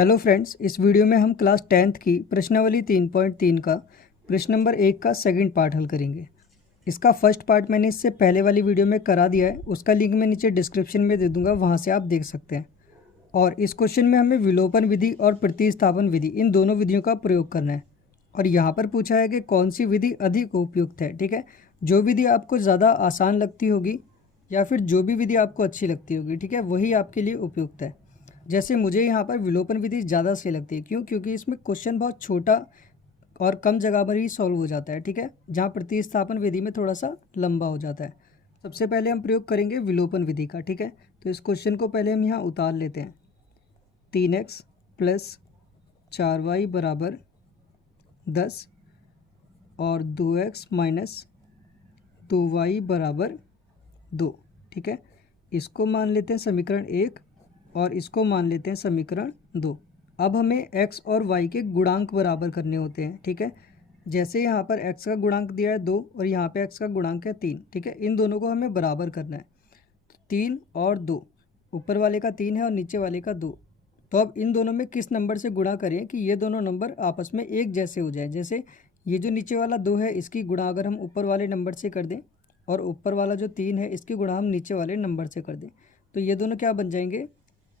Hello friends, इस video में हम क्लास 10th की प्रश्नावली 3.3 का प्रश्न नंबर 1 का सेकंड पार्ट हल करेंगे। इसका फर्स्ट पार्ट मैंने इससे पहले वाली वीडियो में करा दिया है, उसका लिंक मैं नीचे डिस्क्रिप्शन में दे दूंगा, वहां से आप देख सकते हैं। और इस क्वेश्चन में हमें विलोपन विधि और प्रतिस्थापन विधि इन दोनों विधियों का प्रयोग करना है। और यहाँ पर पूछा है कि कौन सी विधि अधिक उपयुक्त है। ठीक है, जो विधि आपको ज़्यादा आसान लगती होगी या फिर जो भी विधि आपको अच्छी लगती होगी, ठीक है, वही आपके लिए उपयुक्त है। जैसे मुझे यहाँ पर विलोपन विधि ज़्यादा सही लगती है। क्यों? क्योंकि इसमें क्वेश्चन बहुत छोटा और कम जगह पर ही सॉल्व हो जाता है। ठीक है, जहाँ प्रतिस्थापन विधि में थोड़ा सा लंबा हो जाता है। सबसे पहले हम प्रयोग करेंगे विलोपन विधि का। ठीक है, तो इस क्वेश्चन को पहले हम यहाँ उतार लेते हैं। 3x प्लस 4y बराबर 10 और 2x माइनस 2y बराबर 2। ठीक है, इसको मान लेते हैं समीकरण 1 और इसको मान लेते हैं समीकरण 2। अब हमें x और y के गुणांक बराबर करने होते हैं। ठीक है, जैसे यहाँ पर x का गुणांक दिया है 2 और यहाँ पे x का गुणांक है 3। ठीक है, इन दोनों को हमें बराबर करना है। 3 और 2, ऊपर वाले का 3 है और नीचे वाले का 2। तो अब इन दोनों में किस नंबर से गुणा करें कि ये दोनों नंबर आपस में एक जैसे हो जाए। जैसे ये जो नीचे वाला 2 है, इसकी गुणा अगर हम ऊपर वाले नंबर से कर दें और ऊपर वाला जो 3 है, इसकी गुणा हम नीचे वाले नंबर से कर दें, तो ये दोनों क्या बन जाएंगे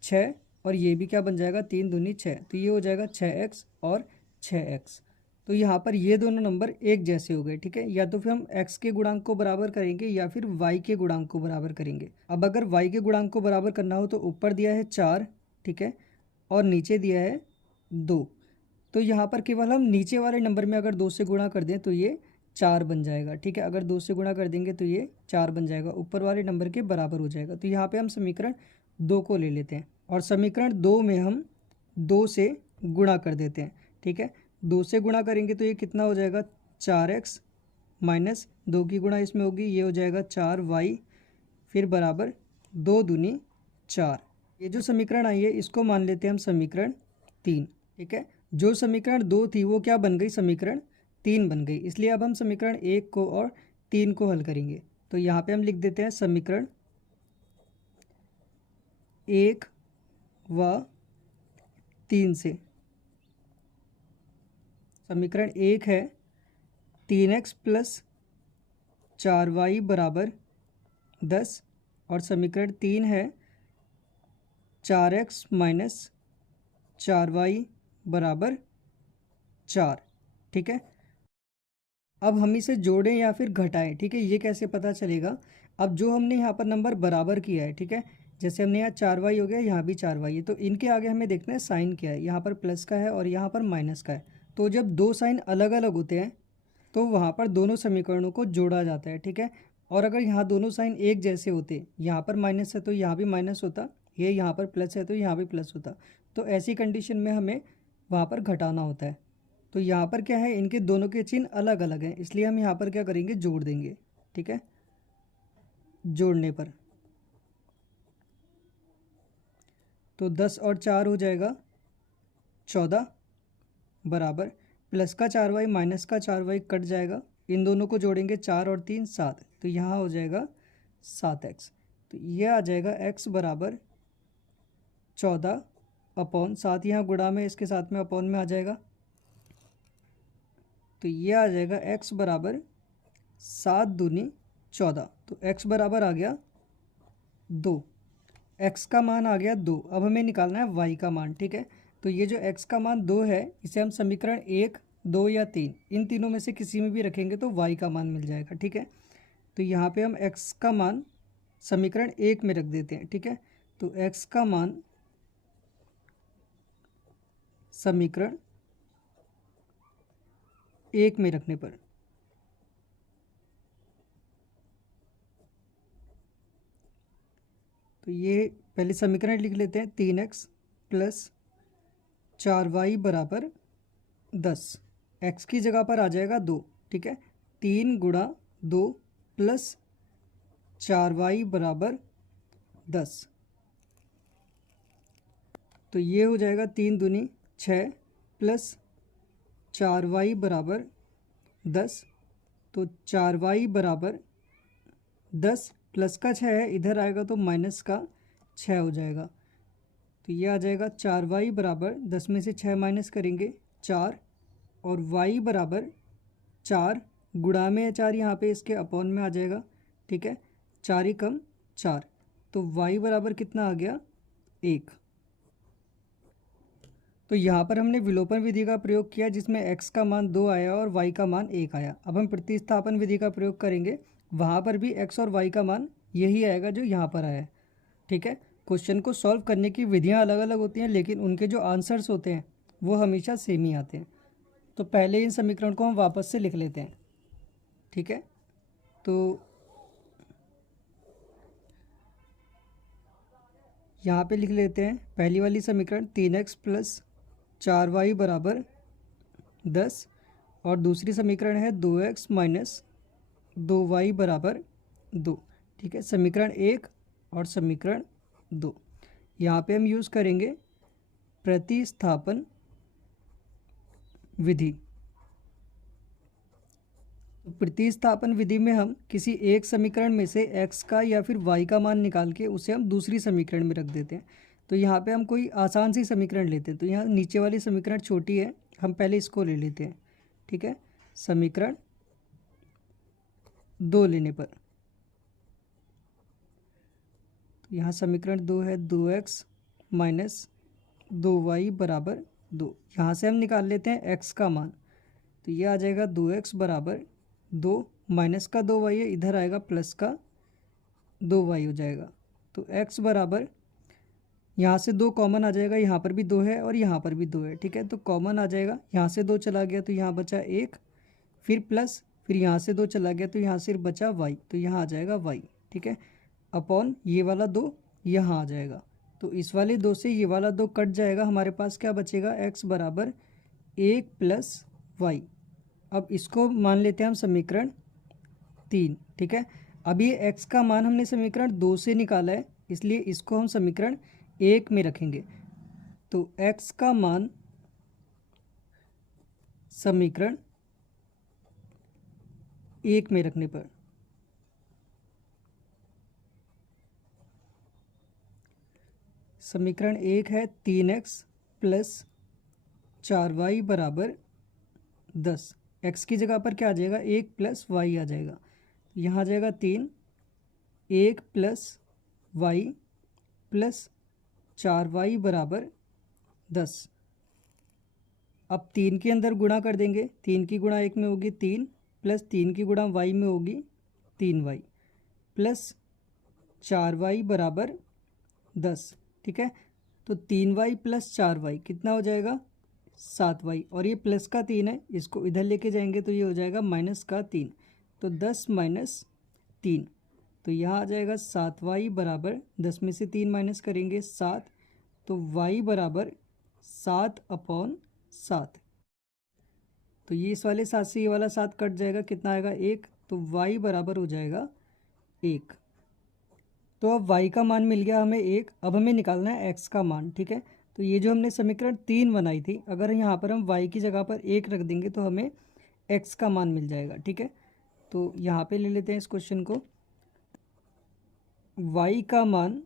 6। और ये भी क्या बन जाएगा 3 दूनी 6, तो ये हो जाएगा 6x और 6x। तो यहाँ पर ये दोनों नंबर एक जैसे हो गए। ठीक है, या तो फिर हम x के गुणांक को बराबर करेंगे या फिर y के गुणांक को बराबर करेंगे। अब अगर y के गुणांक को बराबर करना हो तो ऊपर दिया है 4, ठीक है, और नीचे दिया है 2। तो यहाँ पर केवल हम नीचे वाले नंबर में अगर 2 से गुणा कर दें तो ये 4 बन जाएगा। ठीक है, अगर 2 से गुणा कर देंगे तो ये 4 बन जाएगा, ऊपर वाले नंबर के बराबर हो जाएगा। तो यहाँ पे हम समीकरण 2 को ले लेते हैं और समीकरण 2 में हम 2 से गुणा कर देते हैं। ठीक है, 2 से गुणा करेंगे तो ये कितना हो जाएगा 4x माइनस 2 की गुणा इसमें होगी, ये हो जाएगा 4y, फिर बराबर 2 दूनी 4। ये जो समीकरण आई है इसको मान लेते हैं हम समीकरण 3। ठीक है, जो समीकरण 2 थी वो क्या बन गई, समीकरण 3 बन गई। इसलिए अब हम समीकरण 1 को और 3 को हल करेंगे। तो यहाँ पे हम लिख देते हैं समीकरण 1 व 3 से। समीकरण 1 है 3x प्लस 4y बराबर 10 और समीकरण 3 है 4x माइनस 4y बराबर 4। ठीक है, अब हम इसे जोड़ें या फिर घटाएं। ठीक है, ये कैसे पता चलेगा? अब जो हमने यहाँ पर नंबर बराबर किया है, ठीक है, जैसे हमने यहाँ 4y हो गया, यहाँ भी 4y है, तो इनके आगे हमें देखना है साइन क्या है। यहाँ पर प्लस का है और यहाँ पर माइनस का है। तो जब दो साइन अलग अलग होते हैं तो वहाँ पर दोनों समीकरणों को जोड़ा जाता है। ठीक है, और अगर यहाँ दोनों साइन एक जैसे होते, यहाँ पर माइनस है तो यहाँ भी माइनस होता, ये यहाँ पर प्लस है तो यहाँ भी प्लस होता, तो ऐसी कंडीशन में हमें वहाँ पर घटाना होता है। तो यहाँ पर क्या है, इनके दोनों के चिन्ह अलग अलग हैं, इसलिए हम यहाँ पर क्या करेंगे, जोड़ देंगे। ठीक है, जोड़ने पर तो 10 और 4 हो जाएगा 14 बराबर प्लस का 4y माइनस का 4y कट जाएगा, इन दोनों को जोड़ेंगे 4 और 3 7, तो यहाँ हो जाएगा 7x। तो ये आ जाएगा x बराबर 14 अपॉन 7, यहाँ गुणा में इसके साथ में अपॉन में आ जाएगा, तो ये आ जाएगा x बराबर 7 दूनी 14। तो x बराबर आ गया 2, x का मान आ गया 2। अब हमें निकालना है y का मान। ठीक है, तो ये जो x का मान 2 है, इसे हम समीकरण 1 2 या 3 इन तीनों में से किसी में भी रखेंगे तो y का मान मिल जाएगा। ठीक है, तो यहाँ पे हम x का मान समीकरण 1 में रख देते हैं। ठीक है, तो x का मान समीकरण 1 में रखने पर तो ये पहले समीकरण लिख लेते हैं, 3x प्लस 4y बराबर 10। x की जगह पर आ जाएगा 2। ठीक है, 3 गुणा 2 प्लस 4y बराबर 10, तो ये हो जाएगा 3 दूनी 6 प्लस 4y बराबर 10, तो 4y बराबर 10 प्लस का 6 है, इधर आएगा तो माइनस का 6 हो जाएगा। तो ये आ जाएगा 4y बराबर 10 में से 6 माइनस करेंगे 4, और y बराबर 4 गुणा में है 4 यहाँ पे, इसके अपॉन में आ जाएगा। ठीक है, 4 ही कम 4, तो y बराबर कितना आ गया 1। तो यहाँ पर हमने विलोपन विधि का प्रयोग किया जिसमें x का मान 2 आया और y का मान 1 आया। अब हम प्रतिस्थापन विधि का प्रयोग करेंगे, वहाँ पर भी x और y का मान यही आएगा जो यहाँ पर आया है। ठीक है, क्वेश्चन को सॉल्व करने की विधियाँ अलग अलग होती हैं, लेकिन उनके जो आंसर्स होते हैं वो हमेशा सेम ही आते हैं। तो पहले इन समीकरण को हम वापस से लिख लेते हैं। ठीक है, तो यहाँ पे लिख लेते हैं पहली वाली समीकरण 3x प्लस 4y बराबर 10, और दूसरी समीकरण है 2x माइनस 2y बराबर 2। ठीक है, समीकरण 1 और समीकरण 2। यहाँ पे हम यूज़ करेंगे प्रतिस्थापन विधि। प्रतिस्थापन विधि में हम किसी एक समीकरण में से x का या फिर y का मान निकाल के उसे हम दूसरी समीकरण में रख देते हैं। तो यहाँ पे हम कोई आसान सी समीकरण लेते हैं। तो यहाँ नीचे वाली समीकरण छोटी है, हम पहले इसको ले लेते हैं। ठीक है, समीकरण 2 लेने पर, तो यहाँ समीकरण 2 है 2x माइनस 2y बराबर 2। यहाँ से हम निकाल लेते हैं x का मान, तो ये आ जाएगा 2x बराबर 2 माइनस का 2y है, इधर आएगा प्लस का 2y हो जाएगा। तो x बराबर, यहाँ से 2 कॉमन आ जाएगा, यहाँ पर भी 2 है और यहाँ पर भी 2 है। ठीक है, तो कॉमन आ जाएगा, यहाँ से 2 चला गया तो यहाँ बचा 1, फिर प्लस, फिर यहाँ से 2 चला गया तो यहाँ सिर्फ बचा y, तो यहाँ आ जाएगा y। ठीक है, अपॉन ये वाला 2 यहाँ आ जाएगा, तो इस वाले 2 से ये वाला 2 कट जाएगा, हमारे पास क्या बचेगा x बराबर 1 प्लस y। अब इसको मान लेते हैं हम समीकरण 3। ठीक है, अब ये x का मान हमने समीकरण 2 से निकाला है, इसलिए इसको हम समीकरण 1 में रखेंगे। तो x का मान समीकरण 1 में रखने पर समीकरण 1 है 3x प्लस 4y बराबर 10। x की जगह पर क्या आ जाएगा 1 प्लस y आ जाएगा, यहाँ आ जाएगा 3, 1 प्लस y प्लस 4y बराबर 10। अब 3 के अंदर गुणा कर देंगे, 3 की गुणा 1 में होगी 3, प्लस 3 की गुणा y में होगी 3y, प्लस 4y बराबर 10। ठीक है, तो 3y प्लस 4y कितना हो जाएगा 7y, और ये प्लस का 3 है, इसको इधर लेके जाएंगे तो ये हो जाएगा माइनस का 3, तो 10 माइनस 3, तो यहाँ आ जाएगा 7y बराबर 10 में से 3 माइनस करेंगे 7, तो y बराबर 7/7। तो ये इस वाले 7 से ये वाला 7 कट जाएगा, कितना आएगा 1, तो y बराबर हो जाएगा 1। तो अब y का मान मिल गया हमें 1, अब हमें निकालना है x का मान। ठीक है, तो ये जो हमने समीकरण 3 बनाई थी, अगर यहाँ पर हम y की जगह पर 1 रख देंगे तो हमें x का मान मिल जाएगा। ठीक है, तो यहाँ पे ले लेते हैं इस क्वेश्चन को, y का मान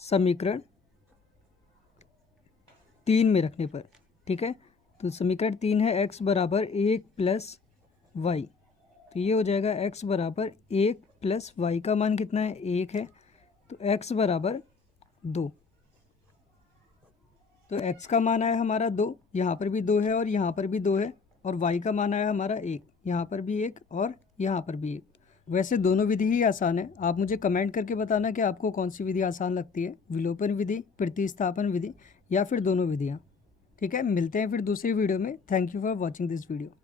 समीकरण 3 में रखने पर। ठीक है, तो समीकरण 3 है x बराबर 1 प्लस y, तो ये हो जाएगा x बराबर 1 प्लस y का मान कितना है 1 है, तो x बराबर 2। तो x का मान आया हमारा 2, यहाँ पर भी 2 है और यहाँ पर भी 2 है, और y का मान आया हमारा 1, यहाँ पर भी 1 और यहाँ पर भी 1। वैसे दोनों विधि ही आसान है, आप मुझे कमेंट करके बताना कि आपको कौन सी विधि आसान लगती है, विलोपन विधि, प्रतिस्थापन विधि, या फिर दोनों विधियाँ। ठीक है, मिलते हैं फिर दूसरी वीडियो में। Thank you for watching this video.